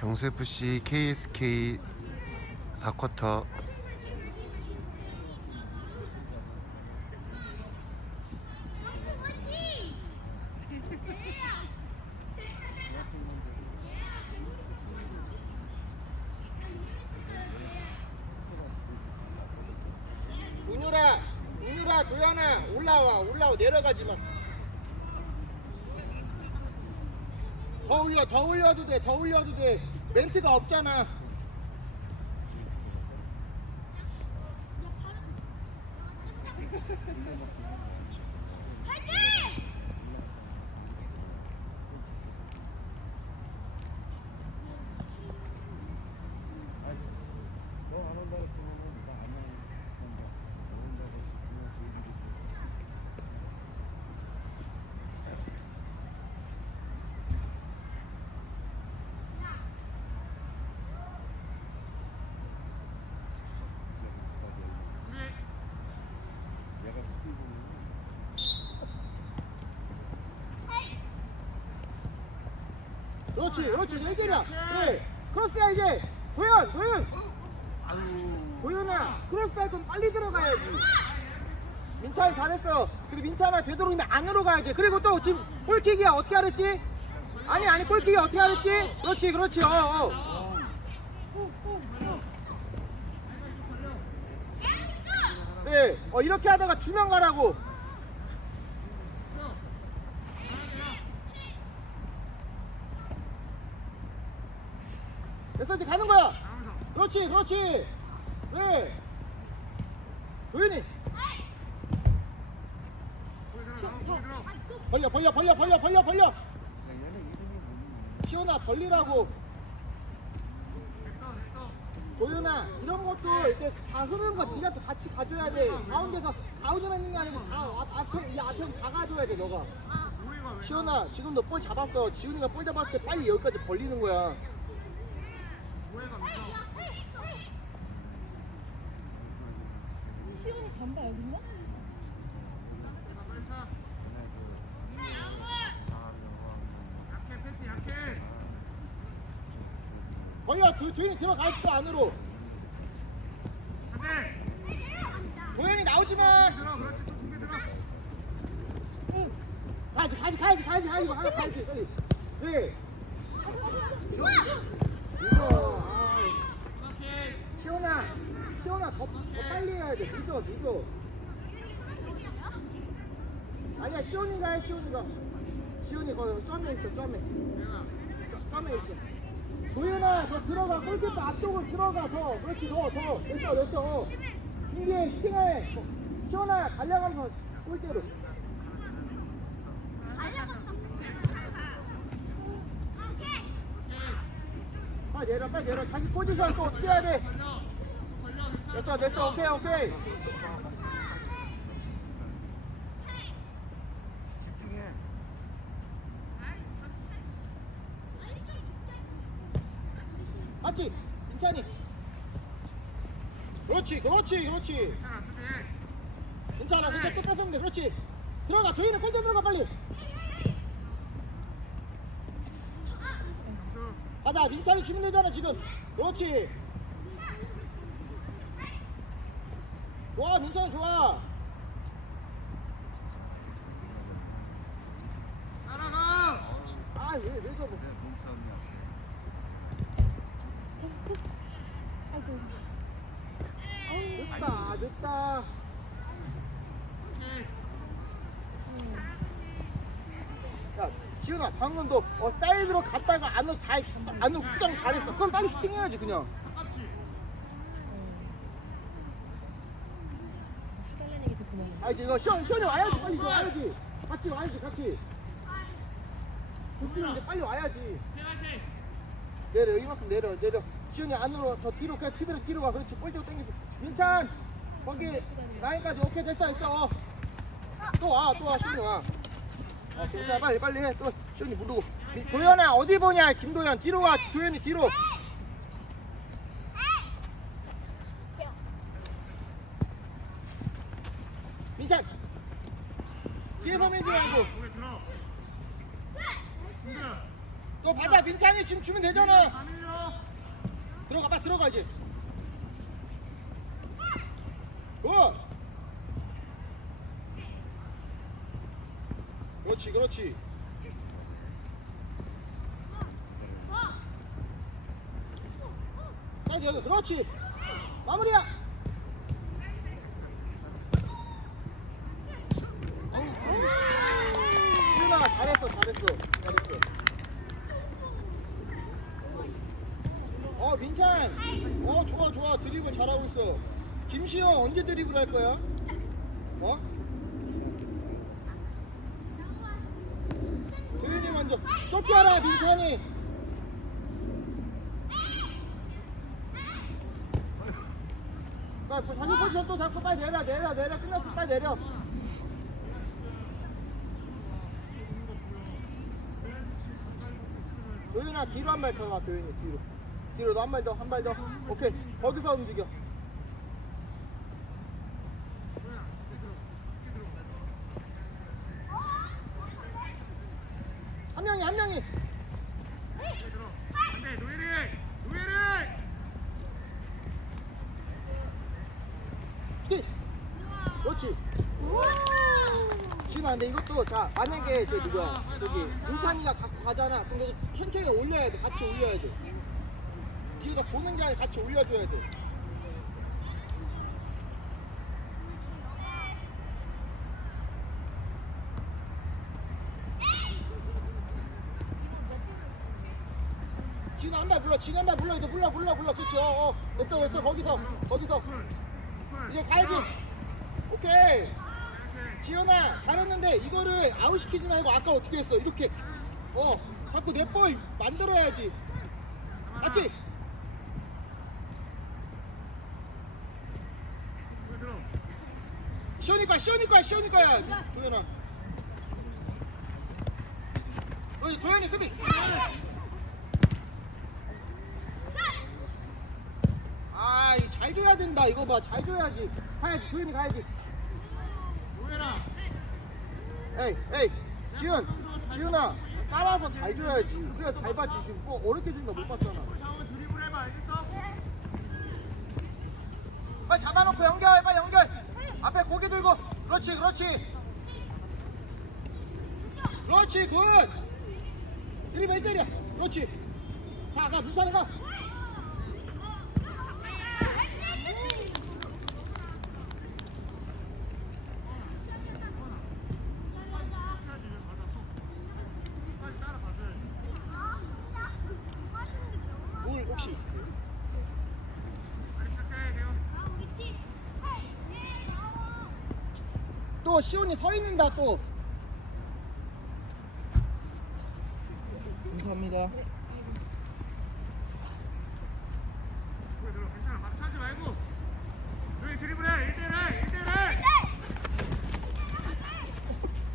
경수FC KSK 4쿼터 은유라, 은유라, 도연아, 올라와, 올라와, 내려가지 마. 더 올려, 더 올려도 돼, 더 올려도 돼. 멘트가 없잖아. 그렇지, 그렇지, 얘들아. 그래, 크로스야 이제. 도연, 도연. 도연아, 크로스 할 건 빨리 들어가야지. 민찬이 잘했어. 그리고 민찬아 되도록이면 안으로 가야지. 그리고 또 지금 골킥이야 어떻게 하랬지? 아니 아니 골킥이 어떻게 하랬지? 그렇지, 그렇지. 어, 어. 네, 어 이렇게 하다가 두 명 가라고. 됐어 이제 가는 거야. 그렇지, 그렇지. 네. 도현이. 벌려, 벌려, 벌려, 벌려, 벌려, 벌려. 시원아, 벌리라고. 도윤아, 이런 것도 이렇게 다 흐르는 거 네가 또 같이 가줘야 돼. 가운데서 가운데만 있는 게 아니고 다 앞, 앞에 이 앞에 다 가줘야 돼, 너가. 시원아, 지금 너 볼 잡았어. 지훈이가 볼 잡았을 때 빨리 여기까지 벌리는 거야. 시온이 잠바 여기 있나? 벌려, 도, 도윤이 들어가 있어 안으로. 도현이 나오지 마. 가야지, 가야지, 가야지, 가야지, 가야지, 가야지, 가야지, 빨리. 네. 이거, 아. 시원아, 시원아, 더, 더 빨리 해야 돼. 늦어, 늦어. 아니야, 시원이가 해, 시원이가. 시원이 거기 점에 있어, 점에. 점에 있어. 도현아, 더 들어가. 골키퍼 앞쪽으로 들어가, 더. 그렇지, 더, 더. 됐어, 됐어. 어. 준비해, 슈팅해. 어, 시원아, 달려가면서 골대로. 빨리 내려, 빨리 내려. 자기 포지션 또 어떻게 해야 돼? 됐어, 됐어. 오케이, 오케이. 집중해 같이. 괜찮니? 그렇지, 그렇지, 그렇지. 괜찮아, 괜찮아. 끝 뺏으면 돼. 그렇지. 들어가, 도현이 골대 들어가, 빨리. 가자, 민찬이 주면 되잖아, 지금. 그렇지. 좋아, 민찬이 좋아. 아, 왜, 왜 저거. 아이고. 늦다, 늦다. 야, 지훈아, 방금 너 어, 사이드로 갔다가 안으로 잘, 안으로 수정 잘했어. 그럼 빨리 슈팅해야지, 그냥. 색깔난 얘기 좀 그만해. 아, 이제 너 시원, 시원이 와야지, 빨리 이제 와야지. 같이 와야지, 같이. 그치, 이제 빨리 와야지. 내려, 이만큼 내려, 내려. 시원이 안으로 더 뒤로, 그냥 그대로 뒤로 가. 그렇지, 뻘쩍 당겨서. 민찬! 거기, 라인까지 오케이, 됐어, 됐어. 어. 또 와, 또 와, 시원이 와. 어, 괜찮아, 빨리, 빨리 해. 또, 시원이 부르고. 미- 도현아, 어디 보냐, 김도현. 뒤로 가, 도현이 뒤로. 민찬! 뒤에서 밀지 말고. 너 받아 민찬이 지금 주면 되잖아. 들어가 봐 들어가 이제. 굿 그렇지 그렇지. 사이드 여기 그렇지. 마무리야. 시윤아 잘했어 잘했어 잘했어 어 민찬. 어 좋아 좋아. 드리블 잘하고 있어. 김시영 언제 드리블 할 거야? 어? 도윤이 먼저. 쫓겨라 민찬이. 빨리 자기 포지션 또 잡고 빨리 내려 내려 내려. 끝났어. 빨리 내려. 도윤아 뒤로 한 발 더가 도윤이. 뒤로 뒤로 너 한 발 더 한 발 더. 오케이. 거기서 움직여. 한 명이 한 명이. 스틱 그렇지. 지금 근데 이것도 자 만약에 저 누구야? 저기 인찬이가 갖고 가잖아. 너 천천히 올려야 돼. 같이 올려야 돼 뒤에서 보는 게 아니라 같이 올려줘야 돼. 지금 한발 불러 지금 한발 불러 이제 불러 불러 불러. 그렇지 어, 어. 됐어 됐어. 거기서 거기서. 이제 가야지. 오케이. 지현아 잘했는데 이거를 아웃 시키지 말고 아까 어떻게 했어? 이렇게. 어 자꾸 내 볼 만들어야지. 맞지? 시원이 거야 시원이 거야 시원이 거야. 도현아. 어이 도현이 수비. 아잘 줘야 된다. 이거 봐잘 줘야지. 가야지 도현이 가야지. 에이 에이 지훈 지훈아. 따라서 잘 줘야지. 그래야 잘 받지 지금. 뭐 어렵게 준다 못 봤잖아. 빨리 잡아놓고 연결 빨리 연결 앞에 고개 들고. 그렇지 그렇지. 그렇지 굿. 드리블 때려 그렇지. 가가 민찬이 가 물 혹시 있어요? 또 시온이 서 있는다 또. 감사합니다.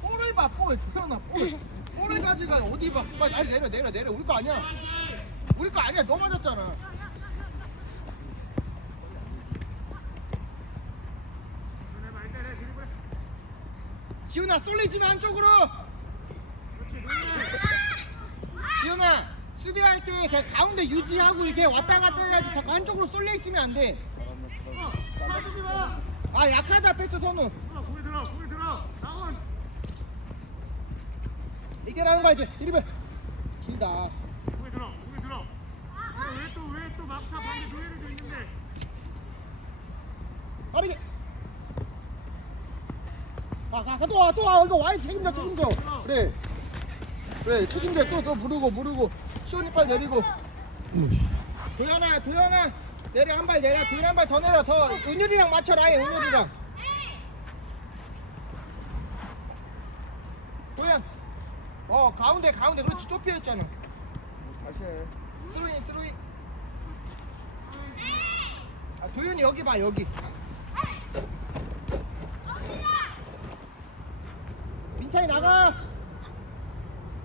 볼을 봐볼. 도현아 볼. 볼을 가지고 어디 봐. 빨리 내려 내려 내려. 우리 거 아니야. 우리 거 아니야. 너 맞았잖아 지훈아 쏠리지마 한쪽으로. 지훈아 수비할 때 가운데 유지하고 이렇게 왔다 갔다 해야지 자꾸 한쪽으로 쏠려 있으면 안돼. 아 약하다 패스 선우. 이게 나는 거야 이제 드리블. 길다. 빠르게. 가가 또와 또와. 이거 와이 책임져 책임져. 그래. 그래 책임져. 또또 무르고 무르고. 시원이 빨리 내리고. 도현아 도현아. 내려 한 발 내려. 도현 한발 더 내려 더. 은율이랑 맞춰라 해 은율이랑. 도현. 어 가운데 가운데. 그렇지 좁혀 있잖아. 다시 해. 스로인 스로인 아 도현이 여기 봐 여기 민찬이 나가.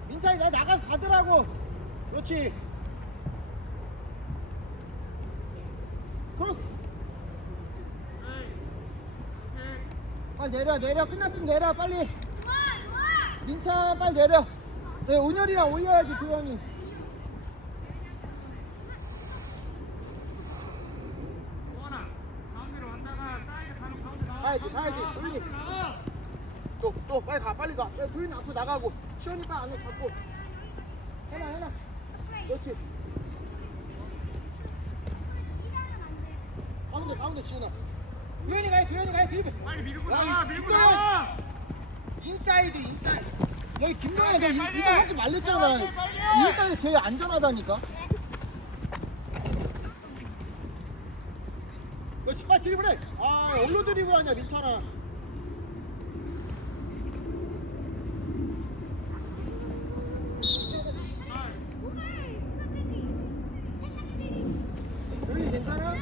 민찬이 나 나가서 받으라고. 그렇지. 크로스. 빨리 내려 내려. 끝났으면 내려 빨리. 민찬 빨리 내려. 네, 온열이랑 올려야지 그 형이. 가야지 가야지. 올리 또 또 빨리 가 빨리 가. 야, 도윤이 앞으로 나가고. 시원이 빨리 안에 잡고. 해나 해나 그렇지. 가운데 가운데 지훈아. 도윤이 가야 도윤이 가야 드리블 빨리 밀고 야, 이 밀고 김도현! 나와. 인사이드 인사이드. 여기 김동현 너 빨리, 이- 빨리! 이거 하지 말랬잖아. 빨리, 빨리! 인사이드 제일 안전하다니까. 너 집까지 드리블해. 아 얼로 드리블 하냐 민찬아 도윤이 괜찮아?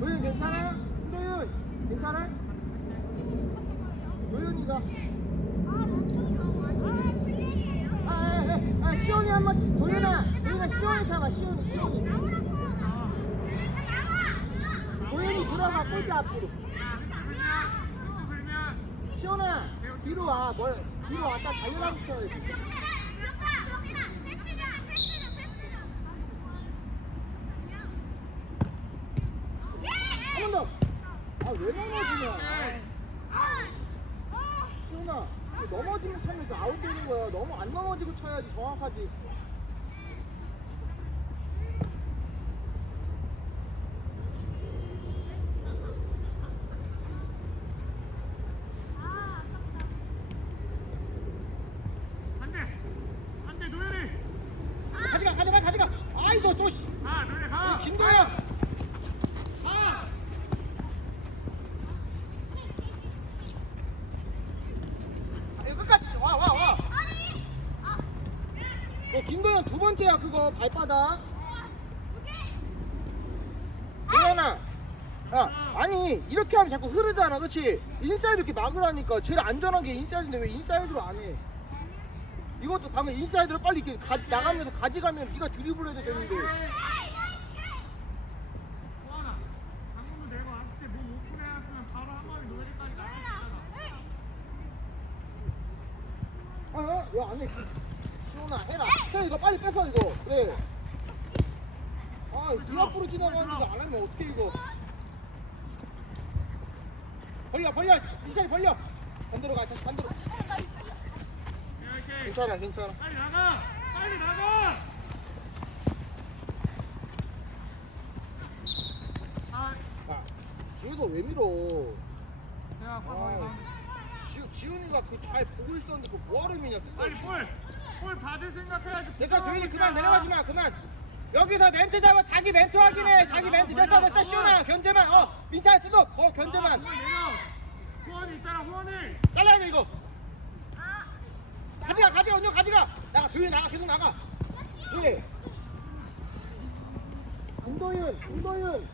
도윤 괜찮아? 도윤 괜찮아? 도윤이가 아, 아, 아, 아 시온이 한번 도윤아 도윤아 시온이 잡아 시온이 시온이 들어가 골대 앞으로. 시온아 뒤로 와 뭘. 뒤로 왔다 달려가고 쳐야지 한번 더! 아왜 넘어지냐? 이거 넘어지면 차면 이거 아웃 되는 거야. 너무 안 넘어지고 쳐야지 정확하지 안돼 안돼 노현이 가져가 가져가 가져가 아이고 또씨 가 노현이 가 김도현 가 이거 끝까지 쳐. 와, 와, 와. 어, 김도현 두 번째야, 그거, 발바닥. 도현아. 야, 아니, 이렇게 하면 자꾸 흐르잖아, 그치? 인사이드 이렇게 막으라니까. 제일 안전한 게 인사이드인데 왜 인사이드로 안 해? 이것도 방금 인사이드로 빨리 이렇게 가, 나가면서 가져가면 네가 드리블 해도 되는데. 어, 어? 왜안 해? 시원아, 해라. 해, 이거 빨리 뺏어, 이거. 그래. 아, 그 앞으로 지나가는데 안 하면 어떻게 이거. 벌려, 벌려. 인찬이 벌려. 반대로 가, 다시 반대로. 괜찮아, 괜찮아. 빨리 나가 빨리 나가 아 야, 지우도 왜 밀어? 제가 거기 아, 지훈이가 그 잘 보고 있었는데 그 뭐하러 미냐? 빨리 볼 볼 받을 생각해야지 됐어, 도현이 그만 내려가지 마, 그만. 여기서 멘트 잡아, 자기 멘트 확인해, 자기 멘트. 됐어, 됐어, 시훈아, 견제만. 어, 민찬 스톱, 어, 견제만. 그만 내려 호원이 있잖아 호원이 잘라야 돼 이거. 가져가 가져가 언니 가져가. 나가 도윤이 나가 계속 나가. 네. 김도윤 김도윤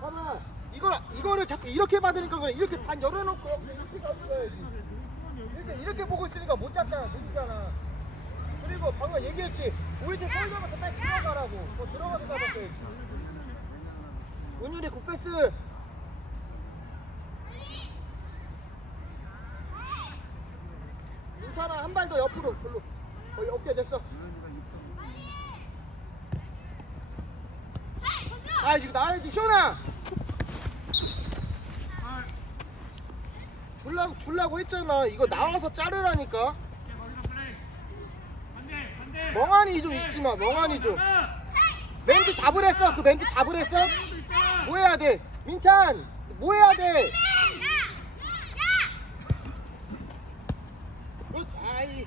봐봐 이걸 이거를 자꾸 이렇게 받으니까 그래 이렇게 반 열어놓고 이렇게 가져가야지. 이렇게 이렇게 보고 있으니까 못 잡잖아 못 잡잖아. 그리고 방금 얘기했지 우리 팀 골점에서 빨리 들어가라고. 뭐 들어가서 잡았어야지. 은율이 굿패스. 괜찮아 한 발 더 옆으로 별로 거의 어깨 됐어. 아 지금 나야지 시원아 아 줄라고 줄라고 했잖아. 이거 나와서 자르라니까. 멍하니 좀 있지 마 멍하니 좀. 멘트 잡으랬어? 그 멘트 잡으랬어? 뭐 해야 돼? 민찬 뭐 해야 돼 굿, 아이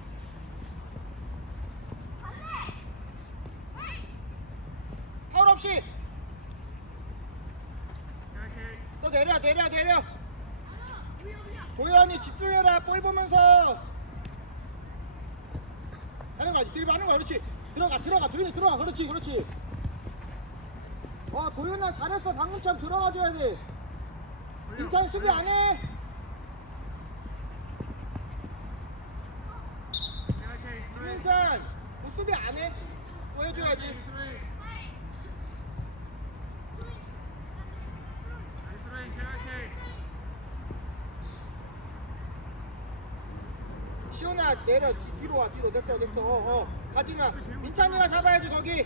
오케이 또 내려 내려 내려. 도현이 집중해라. 볼 보면서. 하는 거지 드리블 하는 거야. 그렇지. 들어가 들어가. 도현이 들어가. 그렇지 그렇지. 와 도현아 잘했어. 방금처럼 들어가 줘야 돼. 민찬 수비 안해. 오케이 플레이 민찬 뭐 수비 안해? 또 해줘야지 플레이 플레이 오케이 시원아 내려 뒤- 뒤로 와 뒤로. 됐어 됐어. 어, 어. 가지마. 민찬이가 잡아야지 거기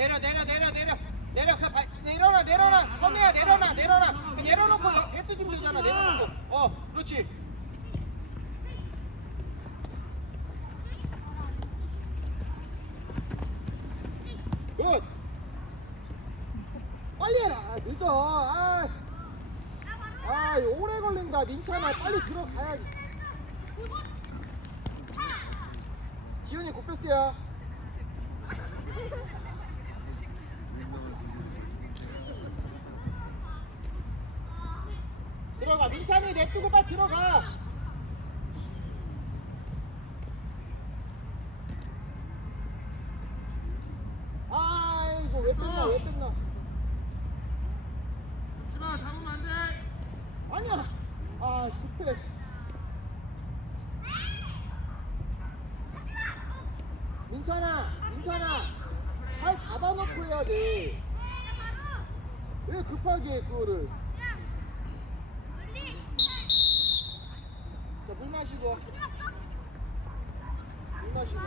내려 내려 내려 내려. 내려 그 발, 내려놔 내려놔. 선우야 내려놔 내려놔. 그 내려놓고 여- 패스 주면 되잖아 내려놓고. 어 그렇지. 굿. 빨리 아, 늦어. 아, 아 오래 걸린다. 민찬아 빨리 들어가야지. 지훈이 굿패스야 들어가 민찬이 냅두고 빨리 들어가. 아이고 왜 뺐나 왜 뺐나. 지마 잡으면 안 돼. 아니야. 아 급해 민찬아 민찬아. 잘 잡아놓고 해야 돼 왜 급하게 해, 그거를